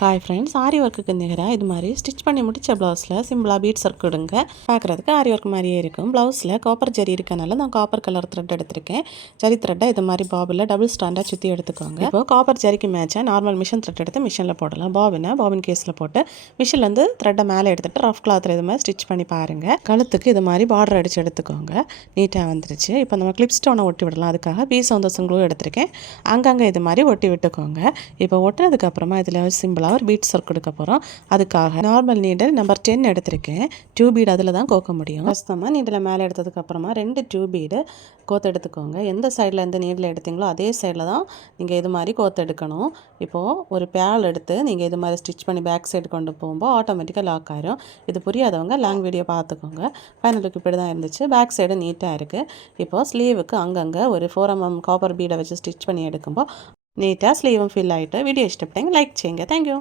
Hi friends, ஆரி ஒர்க்குக்கு நிகராக இது மாதிரி ஸ்டிச் பண்ணி முடித்த ப்ளவுஸில் சிம்பிளாக பீட்ஸ் ஒர்க் கொடுங்க. பார்க்குறதுக்கு ஆரி ஒர்க் மாதிரியே இருக்கும். ப்ளவுஸில் காப்பர் ஜரி இருக்கனால நான் காப்பர் கலர் த்ரெட் எடுத்திருக்கேன். ஜரி த்ரெட்டை இது மாதிரி பாபில் டபுள் ஸ்டாண்டாக சுற்றி எடுத்துக்கோங்க. இப்போ காப்பர் ஜரிக்கு மேட்சாக நார்மல் மிஷின் த்ரெட் எடுத்து மிஷினில் போடலாம். பாபின் கேஸில் போட்டு மிஷின்லேருந்து த்ரெட்டை மேலே எடுத்துகிட்டு ரஃப் கிளாத்தில் இது மாதிரி ஸ்டிச் பண்ணி பாருங்கள். கழுத்துக்கு இது மாதிரி பார்டர் அடித்து எடுத்துக்கோங்க. நீட்டாக வந்துருச்சு. இப்போ நம்ம கிளிப் ஸ்டோனை ஒட்டி விடலாம். அதுக்காக B1000 க்ளூ எடுத்திருக்கேன். அங்கங்கே இது மாதிரி ஒட்டி விட்டுக்கோங்க. இப்போ ஒட்டினதுக்கப்புறமா இதில் சிம்பிளாக ஒரு பீட்ஸ் ஒர்க் கொடுக்க போகிறோம். அதுக்காக நார்மல் நீடல் நம்பர் 10 எடுத்திருக்கேன். 2 பீட் அதில் தான் கோக்க முடியும். கஷ்டமாக நீடில் மேலே எடுத்ததுக்கப்புறமா 2 2 பீடு கோத்து எடுத்துக்கோங்க. எந்த சைடில் எந்த நீடில் எடுத்தீங்களோ அதே சைடில் தான் நீங்கள் இது மாதிரி கோத்து எடுக்கணும். இப்போது ஒரு பேல் எடுத்து நீங்கள் இது மாதிரி ஸ்டிச் பண்ணி பேக் சைடு கொண்டு போகும்போது ஆட்டோமேட்டிக்காக லாக் ஆயிரும். இது புரியாதவங்க லாங் வீடியோ பார்த்துக்கோங்க. ஃபைனலுக்கு இப்படி தான் இருந்துச்சு. பேக் சைடு நீட்டாக இருக்குது. இப்போது ஸ்லீவுக்கு அங்கங்கே ஒரு 4 mm காப்பர் பீடை வச்சு ஸ்டிச் பண்ணி எடுக்கும்போது நீட்டாக ஸ்லீவும் ஃபில் ஆகிட்டு. வீடியோ இஷ்டப்பட்டீங்க லைக் செய்யுங்க. தேங்க்யூ.